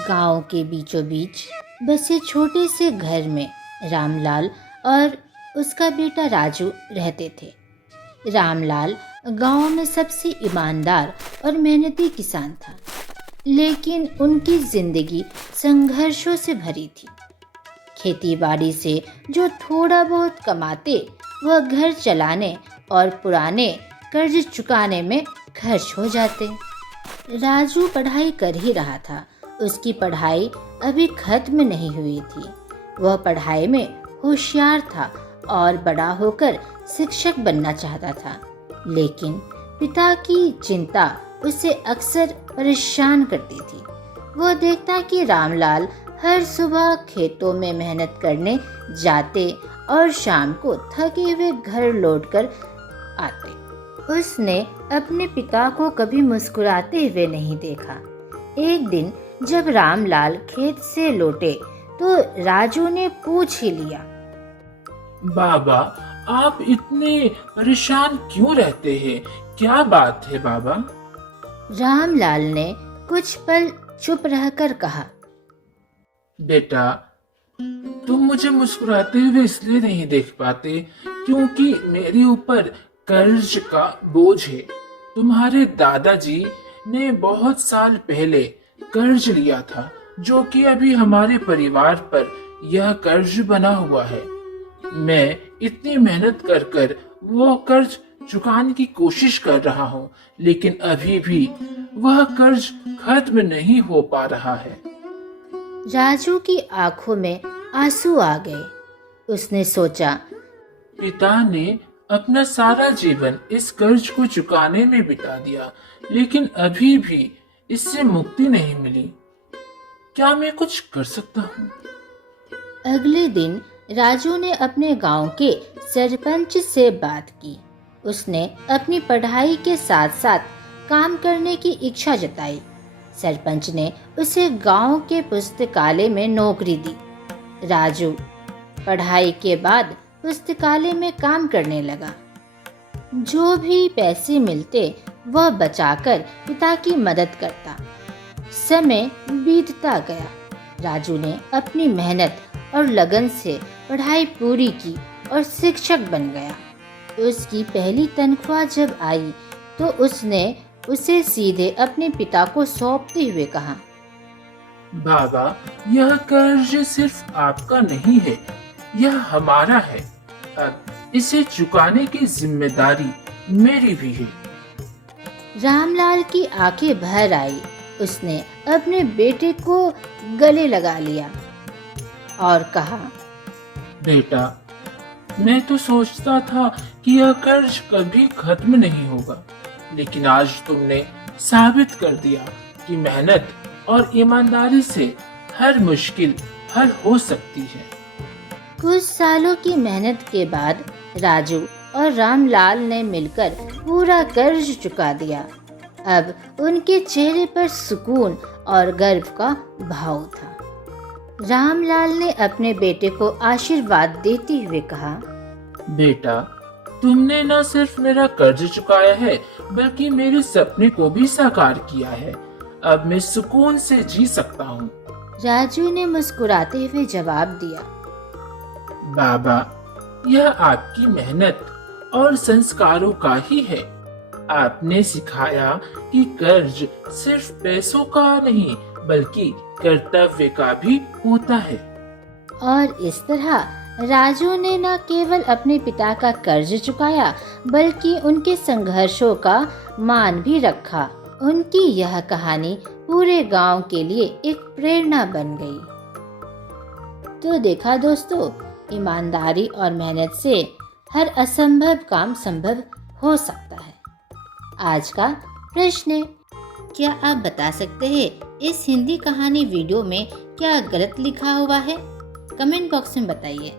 गांव के बीचों बीच बसे छोटे से घर में रामलाल और उसका बेटा राजू रहते थे। रामलाल गांव में सबसे ईमानदार और मेहनती किसान था, लेकिन उनकी जिंदगी संघर्षों से भरी थी। खेती बाड़ी से जो थोड़ा बहुत कमाते वह घर चलाने और पुराने कर्ज चुकाने में खर्च हो जाते। राजू पढ़ाई कर ही रहा था। उसकी पढ़ाई अभी खत्म नहीं हुई थी। वह पढ़ाई में होशियार था और बड़ा होकर शिक्षक बनना चाहता था, लेकिन पिता की चिंता उसे अक्सर परेशान करती थी। वह देखता कि रामलाल हर सुबह खेतों में मेहनत करने जाते और शाम को थके हुए घर लौटकर आते। उसने अपने पिता को कभी मुस्कुराते हुए नहीं देखा। एक दिन जब रामलाल खेत से लौटे तो राजू ने पूछ ही लिया, बाबा, आप इतने परेशान क्यों रहते हैं? क्या बात है बाबा? रामलाल ने कुछ पल चुप रहकर कहा, बेटा, तुम मुझे मुस्कुराते हुए इसलिए नहीं देख पाते क्योंकि मेरे ऊपर कर्ज का बोझ है। तुम्हारे दादाजी ने बहुत साल पहले कर्ज लिया था, जो कि अभी हमारे परिवार पर यह कर्ज बना हुआ है। मैं इतनी मेहनत कर कर वो कर्ज चुकाने की कोशिश कर रहा हूँ, लेकिन अभी भी वह कर्ज खत्म नहीं हो पा रहा है। राजू की आंखों में आंसू आ गए। उसने सोचा, पिता ने अपना सारा जीवन इस कर्ज को चुकाने में बिता दिया, लेकिन अभी भी इससे मुक्ति नहीं मिली। क्या मैं कुछ कर सकता हूँ? अगले दिन राजू ने अपने गांव के सरपंच से बात की। उसने अपनी पढ़ाई के साथ साथ काम करने की इच्छा जताई। सरपंच ने उसे गांव के पुस्तकालय में नौकरी दी। राजू पढ़ाई के बाद पुस्तकालय में काम करने लगा। जो भी पैसे मिलते वह बचाकर पिता की मदद करता। समय बीतता गया। राजू ने अपनी मेहनत और लगन से पढ़ाई पूरी की और शिक्षक बन गया। उसकी पहली तनख्वाह जब आई तो उसने उसे सीधे अपने पिता को सौंपते हुए कहा, बाबा, यह कर्ज सिर्फ आपका नहीं है, यह हमारा है। अब इसे चुकाने की जिम्मेदारी मेरी भी है। रामलाल की आंखें भर आई। उसने अपने बेटे को गले लगा लिया और कहा, बेटा, मैं तो सोचता था कि यह कर्ज कभी खत्म नहीं होगा, लेकिन आज तुमने साबित कर दिया कि मेहनत और ईमानदारी से हर मुश्किल हल हो सकती है। कुछ सालों की मेहनत के बाद राजू और रामलाल ने मिलकर पूरा कर्ज चुका दिया। अब उनके चेहरे पर सुकून और गर्व का भाव था। रामलाल ने अपने बेटे को आशीर्वाद देते हुए कहा, बेटा, तुमने न सिर्फ मेरा कर्ज चुकाया है, बल्कि मेरे सपने को भी साकार किया है। अब मैं सुकून से जी सकता हूँ। राजू ने मुस्कुराते हुए जवाब दिया, बाबा, यह आपकी मेहनत और संस्कारों का ही है। आपने सिखाया कि कर्ज सिर्फ पैसों का नहीं, बल्कि कर्तव्य का भी होता है। और इस तरह राजू ने न केवल अपने पिता का कर्ज चुकाया, बल्कि उनके संघर्षों का मान भी रखा। उनकी यह कहानी पूरे गांव के लिए एक प्रेरणा बन गई। तो देखा दोस्तों, ईमानदारी और मेहनत से हर असंभव काम संभव हो सकता है। आज का प्रश्न है, क्या आप बता सकते हैं इस हिंदी कहानी वीडियो में क्या गलत लिखा हुआ है? कमेंट बॉक्स में बताइए।